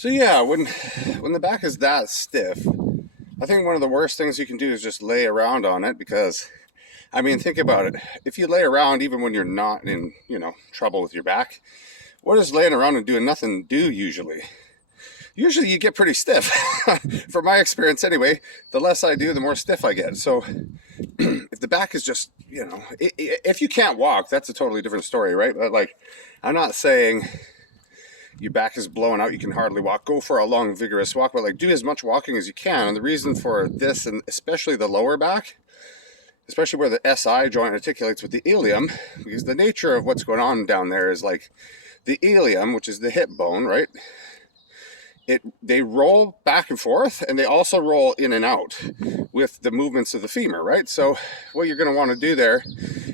So yeah, when the back is that stiff, I think one of the worst things you can do is just lay around on it because, I mean, think about it. If you lay around even when you're not in, trouble with your back, what does laying around and doing nothing do usually? Usually you get pretty stiff. From my experience anyway, the less I do, the more stiff I get. So if the back is just, if you can't walk, that's a totally different story, right? But like, I'm not saying your back is blowing out, you can hardly walk, go for a long vigorous walk, but like do as much walking as you can. And the reason for this, and especially the lower back, especially where the SI joint articulates with the ilium, because the nature of what's going on down there is like the ilium, which is the hip bone, right? They roll back and forth, and they also roll in and out with the movements of the femur, right? So what you're going to want to do there,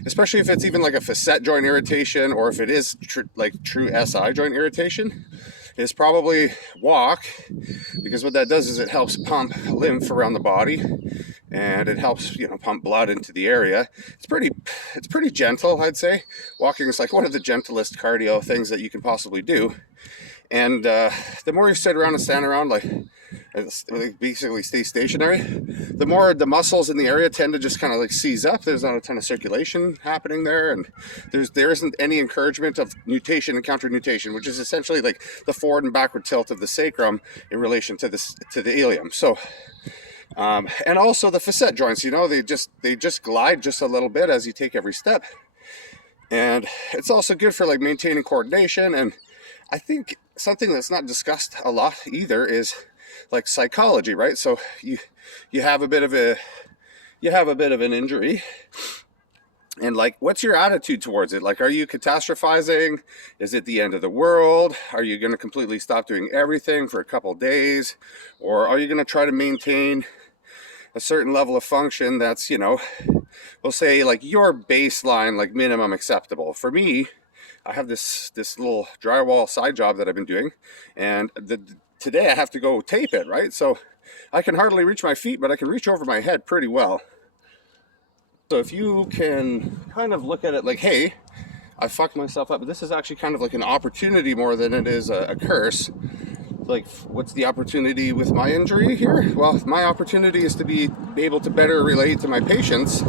especially if it's even like a facet joint irritation, or if it is true SI joint irritation, is probably walk, because what that does is it helps pump lymph around the body, and it helps pump blood into the area. It's pretty gentle, I'd say. Walking is like one of the gentlest cardio things that you can possibly do. And the more you sit around and stand around, like basically stay stationary, the more the muscles in the area tend to just kind of like seize up. There's not a ton of circulation happening there, and there isn't any encouragement of nutation and counter nutation, which is essentially like the forward and backward tilt of the sacrum in relation to the ilium. So and also the facet joints, they just glide just a little bit as you take every step, and it's also good for like maintaining coordination. And I think something that's not discussed a lot either is like psychology, right? So you have a bit of an injury, and like, what's your attitude towards it? Like, are you catastrophizing? Is it the end of the world? Are you going to completely stop doing everything for a couple days? Or are you going to try to maintain a certain level of function that's, we'll say like your baseline, like minimum acceptable? For me, I have this little drywall side job that I've been doing, and today I have to go tape it, right? So I can hardly reach my feet, but I can reach over my head pretty well. So if you can kind of look at it like, hey, I fucked myself up, but this is actually kind of like an opportunity more than it is a curse. Like, what's the opportunity with my injury here? Well, my opportunity is to be able to better relate to my patients,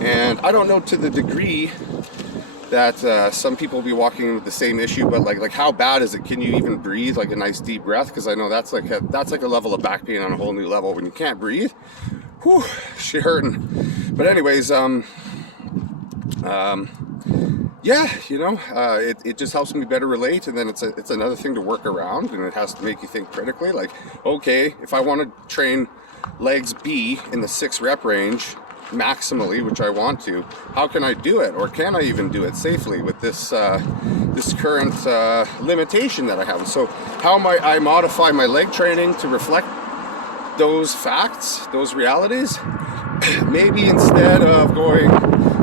and I don't know to the degree that some people will be walking with the same issue, but like how bad is it? Can you even breathe like a nice deep breath? Because I know that's like a level of back pain on a whole new level when you can't breathe. Whew, shit hurting. But anyways, yeah, it just helps me better relate, and then it's another thing to work around, and it has to make you think critically. Like, okay, if I want to train legs B in the 6 rep range maximally, which I want to, how can I do it, or can I even do it safely with this current limitation that I have? So how might I modify my leg training to reflect those facts, those realities? Maybe instead of going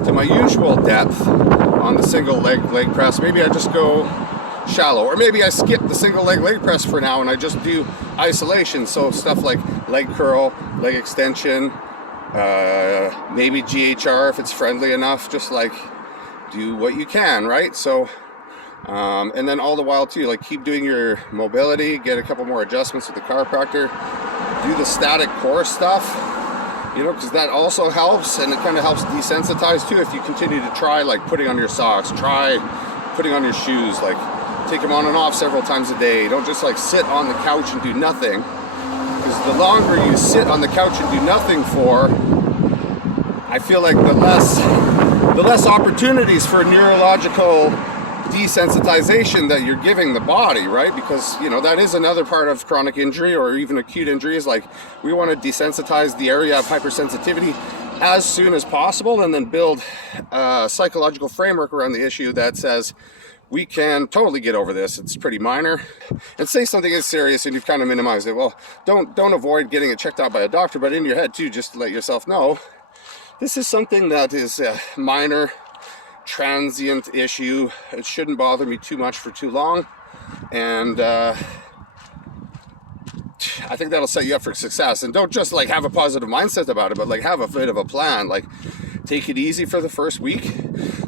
to my usual depth on the single leg press, maybe I just go shallow, or maybe I skip the single leg press for now and I just do isolation. So stuff like leg curl, leg extension, maybe GHR if it's friendly enough. Just like do what you can, right? So and then all the while too, like keep doing your mobility, get a couple more adjustments with the chiropractor, do the static core stuff, because that also helps, and it kind of helps desensitize too. If you continue to try like putting on your socks, try putting on your shoes, like take them on and off several times a day. Don't just like sit on the couch and do nothing, because the longer you sit on the couch and do nothing for, I feel like the less opportunities for neurological desensitization that you're giving the body, right? Because that is another part of chronic injury or even acute injury, is like we want to desensitize the area of hypersensitivity as soon as possible, and then build a psychological framework around the issue that says we can totally get over this, it's pretty minor. And say something is serious and you've kind of minimized it, well, don't avoid getting it checked out by a doctor, but in your head too, just to let yourself know this is something that is a minor, transient issue. It shouldn't bother me too much for too long, and I think that'll set you up for success. And don't just like have a positive mindset about it, but like have a bit of a plan. Like Take it easy for the first week.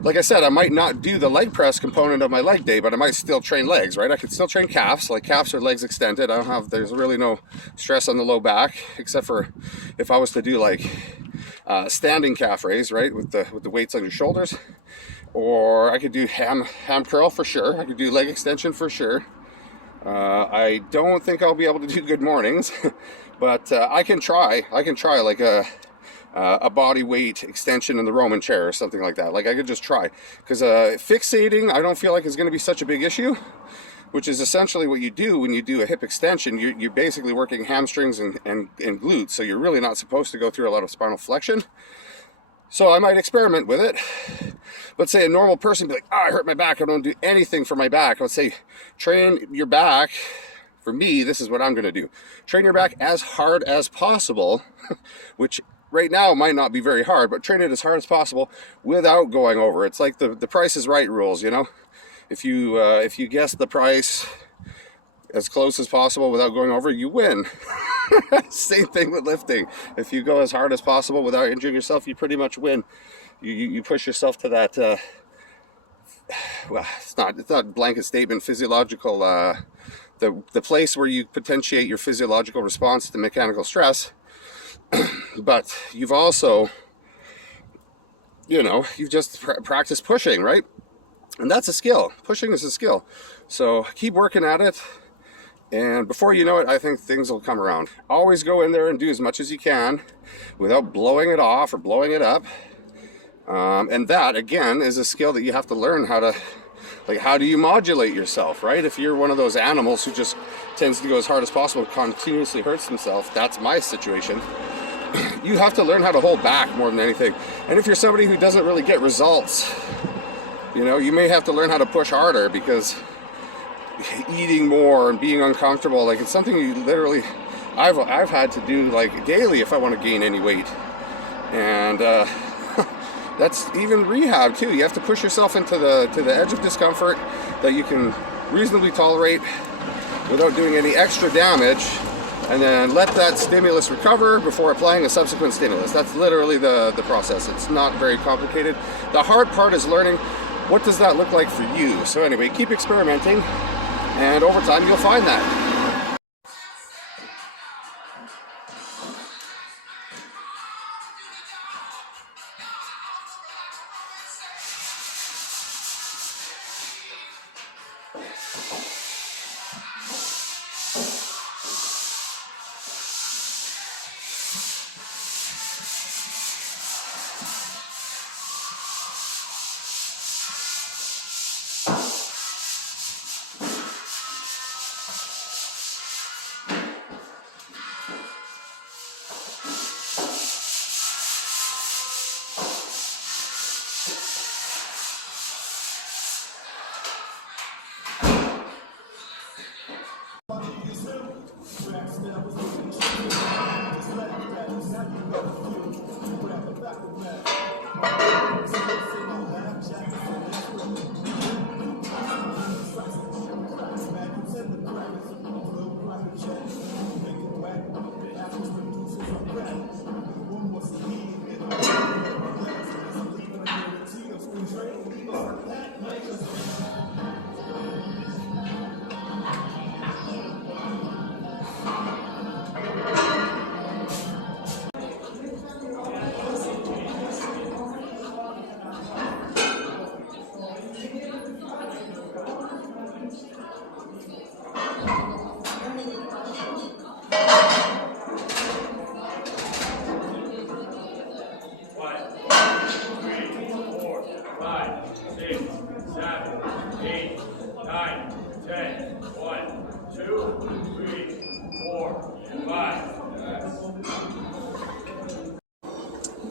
Like I said, I might not do the leg press component of my leg day, but I might still train legs, right? I could still train calves, like calves or legs extended. There's really no stress on the low back, except for if I was to do like standing calf raise, right? With the weights on your shoulders. Or I could do ham curl for sure. I could do leg extension for sure. I don't think I'll be able to do good mornings, but I can try like a body weight extension in the Roman chair or something like that. Like I could just try, because fixating I don't feel like is going to be such a big issue, which is essentially what you do when you do a hip extension. You're basically working hamstrings and glutes, so you're really not supposed to go through a lot of spinal flexion. So I might experiment with it. Let's say a normal person be like, oh, I hurt my back, I don't do anything for my back. I would say train your back. For me, this is what I'm going to do. Train your back as hard as possible, which right now might not be very hard, but train it as hard as possible without going over. It's like the Price is Right rules, you know? If you guess the price as close as possible without going over, you win. Same thing with lifting. If you go as hard as possible without injuring yourself, you pretty much win. You push yourself to that, well, it's not blanket statement, physiological, the place where you potentiate your physiological response to mechanical stress. But you've also, you've just practiced pushing, right? And that's a skill. Pushing is a skill. So keep working at it. And before you know it, I think things will come around. Always go in there and do as much as you can without blowing it off or blowing it up. And that, again, is a skill that you have to learn how to, like, how do you modulate yourself, right? If you're one of those animals who just tends to go as hard as possible, continuously hurts himself, that's my situation. You have to learn how to hold back more than anything. And if you're somebody who doesn't really get results, you may have to learn how to push harder, because eating more and being uncomfortable, like, it's something you literally, I've had to do like daily if I want to gain any weight. And that's even rehab too. You have to push yourself into the edge of discomfort that you can reasonably tolerate without doing any extra damage, and then let that stimulus recover before applying a subsequent stimulus. That's literally the process. It's not very complicated. The hard part is learning what does that look like for you. So anyway, keep experimenting, and over time you'll find that.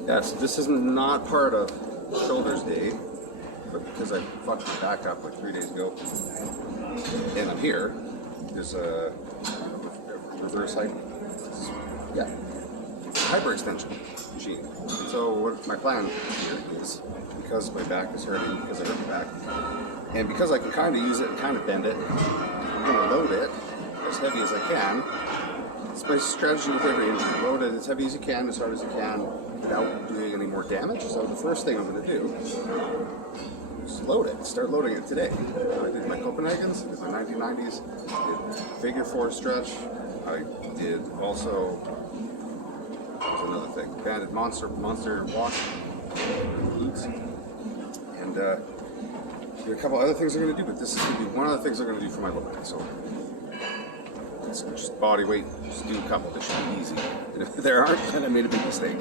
Yes, this is not part of Shoulders Day, but because I fucked my back up like 3 days ago, and I'm here, there's a reverse hyperextension machine. So what my plan here is, because my back is hurting, because I hurt my back, and because I can kind of use it and kind of bend it, I'm going to load it as heavy as I can. It's my strategy with every injury. Load it as heavy as you can, as hard as you can, without doing any more damage. So the first thing I'm going to do is load it. Start loading it today. I did my Copenhagen's, I did my 1990s, I did figure 4 stretch. I did also, there's another thing, banded monster walk, glutes, and there are a couple other things I'm going to do, but this is going to be one of the things I'm going to do for my low back. So it's just body weight, just do a couple. This should be easy. And if there aren't, then I made a big mistake.